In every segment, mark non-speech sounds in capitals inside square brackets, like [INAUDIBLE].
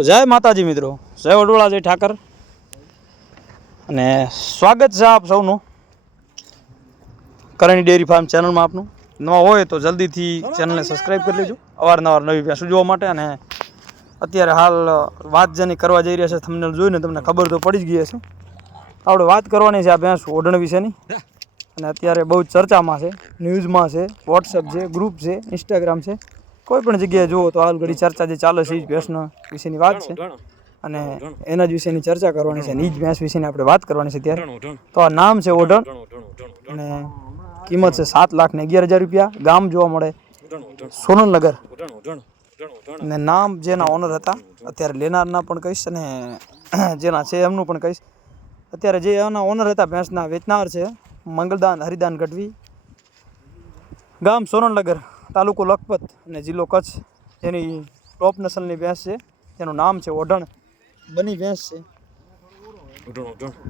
તો જય માતાજી મિત્રો, જય વડોળા જય ઠાકર. અને સ્વાગત છે આપ સૌનું કરણી ડેરી ફાર્મ ચેનલમાં આપનું. નવા હોય તો જલ્દીથી ચેનલને સબસ્ક્રાઈબ કરી લેજો. અવારનવાર નવી ભેંસો જોવા માટે અને અત્યારે હાલ વાત જેની કરવા જઈ રહ્યા છે તમને જોઈને તમને ખબર તો પડી જ ગઈ હશે. આપણે વાત કરવાની છે આ ભેંસ ઓઢણ વિશેની. અને અત્યારે બહુ ચર્ચામાં છે, ન્યૂઝમાં છે વોટ્સઅપ છે ગ્રુપ છે ઇન્સ્ટાગ્રામ છે. કોઈ પણ જગ્યાએ જુઓ તો હાલ ઘડી ચર્ચા જે ચાલે છે એ જ ભેંસના વિશેની વાત છે. અને એના જ વિશેની ચર્ચા કરવાની છે એ જ ભેંસ વિશેની આપણે વાત કરવાની છે ત્યારે. તો આ નામ છે ઓઢણ અને કિંમત છે સાત લાખ ને અગિયાર હજાર રૂપિયા. ગામ જોવા મળે સોનલનગર. ને નામ જેના ઓનર હતા અત્યારે લેનારના પણ કહીશ અને [CLEARS THROAT] જેના છે એમનું પણ કહીશ. અત્યારે જે એના ઓનર હતા ભેંસના વેચનાર છે મંગલદાન હરિદાન ગઢવી. ગામ સોનલનગર. તાલુકો લખપત અને જિલ્લો કચ્છ. જેની ટોપ નસલની ભેંસ છે. તેનું નામ છે ઓઢણ. બની ભેંસ છે.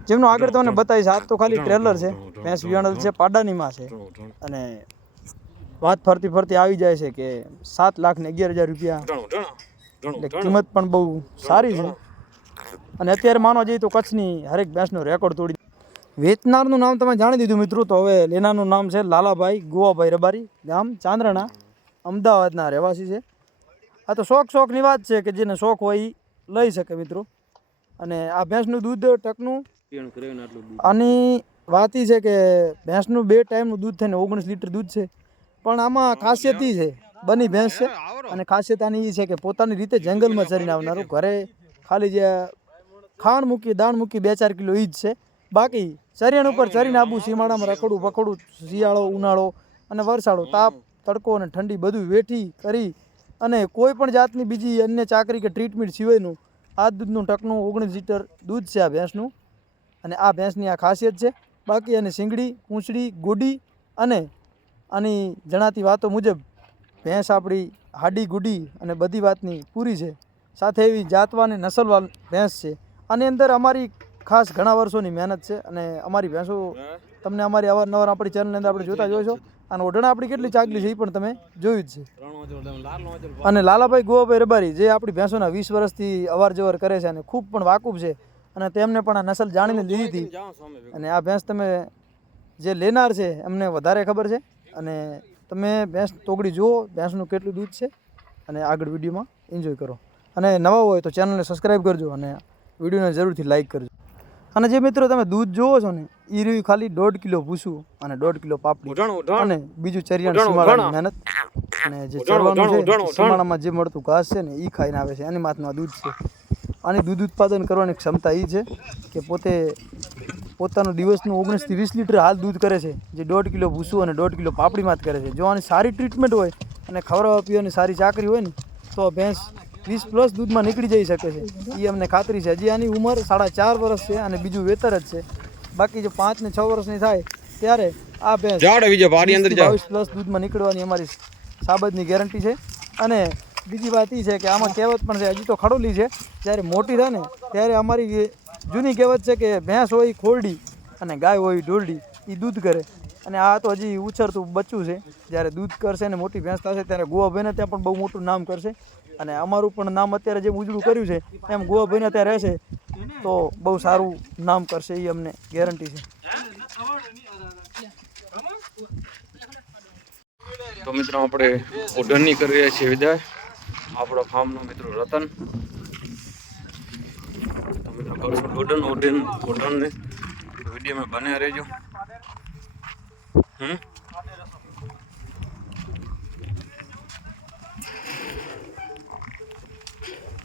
જેમનું આગળ તમને બતાવીશ, આ તો ખાલી ટ્રેલર છે. ભેંસ વિયાણલ છે પાડાનીમાં છે. અને વાત ફરતી ફરતી આવી જાય છે કે સાત લાખ ને અગિયાર હજાર રૂપિયા. એટલે કિંમત પણ બહુ સારી છે. અને અત્યારે માનવા જઈએ તો કચ્છની હરેક ભેંસનો રેકોર્ડ તોડી વેચનારનું નામ તમે જાણી દીધું મિત્રો, તો હવે લેનારનું નામ છે લાલાભાઈ ગોવાભાઈ રબારી, ગામ ચાંદ્રણા, અમદાવાદના રહેવાસી છે. આ તો શોખ શોખની વાત છે કે જેને શોખ હોય એ લઈ શકે મિત્રો. અને આ ભેંસનું દૂધ ટકનું આની વાત એ છે કે ભેંસનું બે ટાઈમનું દૂધ થઈને ઓગણીસ લીટર દૂધ છે. પણ આમાં ખાસિયત છે, બની ભેંસ છે અને ખાસિયત આની એ છે કે પોતાની રીતે જંગલમાં ચરીને આવનારું ઘરે ખાલી જે ખાણ મૂકી દાણ મૂકી બે ચાર કિલો એ જ છે. બાકી ચરિયાણ ઉપર ચરીને આબુ સીમાડામાં રખડું પકડું શિયાળો ઉનાળો અને વરસાળો તાપ તડકો અને ઠંડી બધું વેઠી કરી અને કોઈ પણ જાતની બીજી અન્ય ચાકરી કે ટ્રીટમેન્ટ સિવાયનું આ દૂધનું ટકનું ઓગણીસ લીટર દૂધ છે આ ભેંસનું. અને આ ભેંસની આ ખાસિયત છે. બાકી અને શીંગડી પૂંછડી ગુડી અને આની જણાતી વાતો મુજબ ભેંસ આપણી હાડી ગુડી અને બધી વાતની પૂરી છે. સાથે એવી જાતવાન અને નસલવાન ભેંસ છે. આની અંદર અમારી ખાસ ઘણા વર્ષોની મહેનત છે અને અમારી ભેંસો તમને અમારી અવારનવાર આપણી ચેનલની અંદર આપણે જોતા જોઈશો અને ઓઢણા આપણી કેટલી ચાગલી છે એ પણ તમે જોયું જ છે. અને લાલાભાઈ ગોવાભાઈ રબારી જે આપણી ભેંસોના વીસ વર્ષથી અવાર જવર કરે છે અને ખૂબ પણ વાકુફ છે અને તેમને પણ આ નસલ જાણીને લીધી હતી. અને આ ભેંસ તમે જે લેનાર છે એમને વધારે ખબર છે. અને તમે ભેંસ તોગડી જુઓ ભેંસનું કેટલું દૂધ છે. અને આગળ વિડીયોમાં એન્જોય કરો. અને નવા હોય તો ચેનલને સબસ્ક્રાઈબ કરજો અને વિડીયોને જરૂરથી લાઈક કરજો. અને જે મિત્રો તમે દૂધ જોવો છો ને એ રહ્યું ખાલી દોઢ કિલો ભૂસું અને દોઢ કિલો પાપડી. અને બીજું ચરિયાણ સીમાડાની મહેનત. અને જે ચરવાનું છે સીમાડામાં જે મળતું ઘાસ છે ને એ ખાઈને આવે છે. એની માથનું દૂધ છે. અને દૂધ ઉત્પાદન કરવાની ક્ષમતા એ છે કે પોતે પોતાનું દિવસનું ઓગણીસથી વીસ લીટર હાલ દૂધ કરે છે. જે દોઢ કિલો ભૂસું અને દોઢ કિલો પાપડીમાં જ કરે છે. જો આની સારી ટ્રીટમેન્ટ હોય અને ખવડાવવા પીવાની સારી ચાકરી હોય ને તો ભેંસ વીસ પ્લસ દૂધમાં નીકળી જઈ શકે છે. એ અમને ખાતરી છે. હજી આની ઉંમર સાડા ચાર વર્ષ છે અને બીજું વેતર જ છે. બાકી જો પાંચ ને છ વર્ષની થાય ત્યારે આ ભેંસ બાવીસ પ્લસ દૂધમાં નીકળવાની અમારી સાબતની ગેરંટી છે. અને બીજી વાત એ છે કે આમાં કહેવત પણ છે હજી તો ખડોલી છે. જ્યારે મોટી થાય ને ત્યારે અમારી જૂની કહેવત છે કે ભેંસ હોય ખોરડી અને ગાય હોય ઢોરડી એ દૂધ કરે. અને આ તો હજી ઉછરતું બચ્ચું છે. જ્યારે દૂધ કરશે અને મોટી ભેંસ થશે ત્યારે ગોવાભાઈને ત્યાં પણ બહુ મોટું નામ કરશે. અને અમારું પણ નામ અત્યારે જેમ ઉજળું કર્યું છે, એમ ગોવાભાઈને ત્યાં રહેશે, તો બહુ સારું નામ કરશે એ અમને ગેરંટી છે. તો મિત્રો આપણે ઓઢણની કરી રહ્યા છીએ વિદાય. આપણો ફાર્મનો મિત્રો રતન. તો મિત્રો કરશું ઓઢણ ઓઢણ ઓઢણને વિડીયોમાં બને રહેજો. હમ?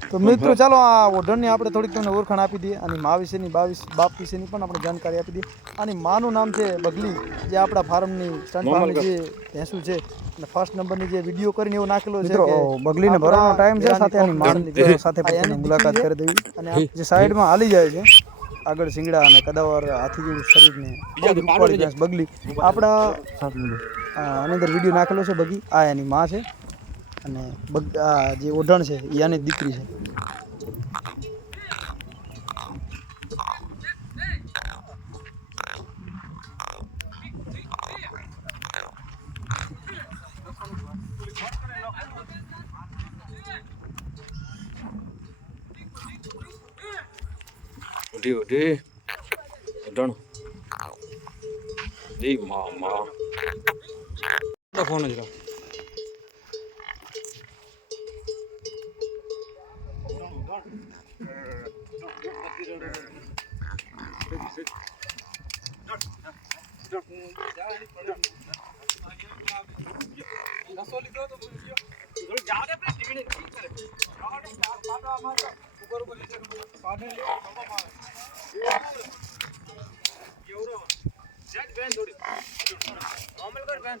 તો મિત્રો ચાલો આ ઓઢણની આપણે થોડીક તમને ઓળખાણ આપી દઈએ અને મા વિશેની બાવીસ બાપ વિશેની પણ આપણે જાણકારી આપી દઈએ. અને માનું નામ છે બગલી જે આપણા ફાર્મની સ્ટન્ટ ફાર્મની જે ભેંસું છે અને ફર્સ્ટ નંબરની જે વીડિયો કરીને એવો નાખેલો છે કે બગલીને ભરવાનો ટાઈમ છે સાથે એની માની સાથે પણ એની મુલાકાત કરી દેવી. અને જે સાઈડમાં હાલી જાય છે આગળ શિંગડા અને કદાવર હાથી જેવું શરીરને બગલી. આપણા આ, આની અંદર વીડિયો નાખેલો છે બગી આ એની માં છે. અને બધા જે ઓઢણ છે એ આની દીકરી છે. ઉઠી ઓઢણ. દી મામા. ફોન જ રહ્યો ఎవరు జడ్ బ్యాన్ చూడు మామూలుగా బ్యాన్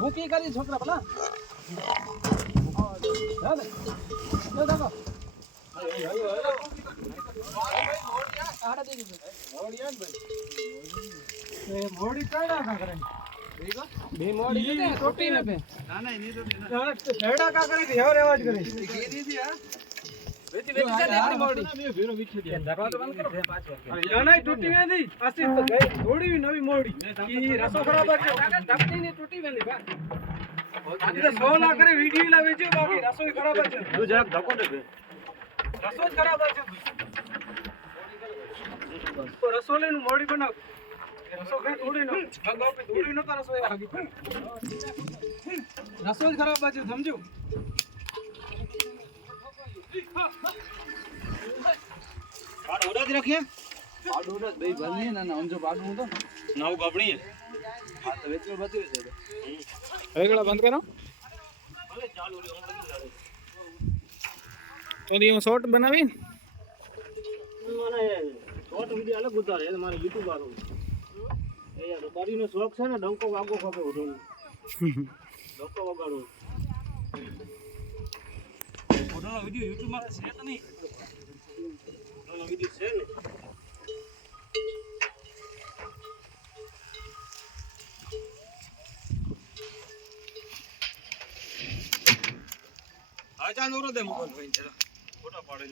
મૂકી કરી છોકરા ભલા મોડી કઈ રાખા કરે બે મોડી ને તોટી ને બે. ના ના ની. તો ના હેડા કા કરે કે હેવ રેવાજ કરે. કી દીધી હા? વેતી વેતી નું મોડી બનાવ. રસોઈ ખરાબ બાજુ સમજ્યું ઓડા જ રાખીએ આડું ઓડા ભાઈ ભરીએ ના ના સમજો આડું તો નવું કપડી હા તો વેચવા બચ્યું છે બંધ કરો તો દી હું બનાવી. મને શોર્ટ વિડિયો અલગ ઉતારે મારે યુટ્યુબ વાળું. બારીનો શોખ છે ને ડંકો વાગો ખોખો ઉઠો ડંકો યુટ્યુબમાં છે તો નહીં? ફોટા પાડે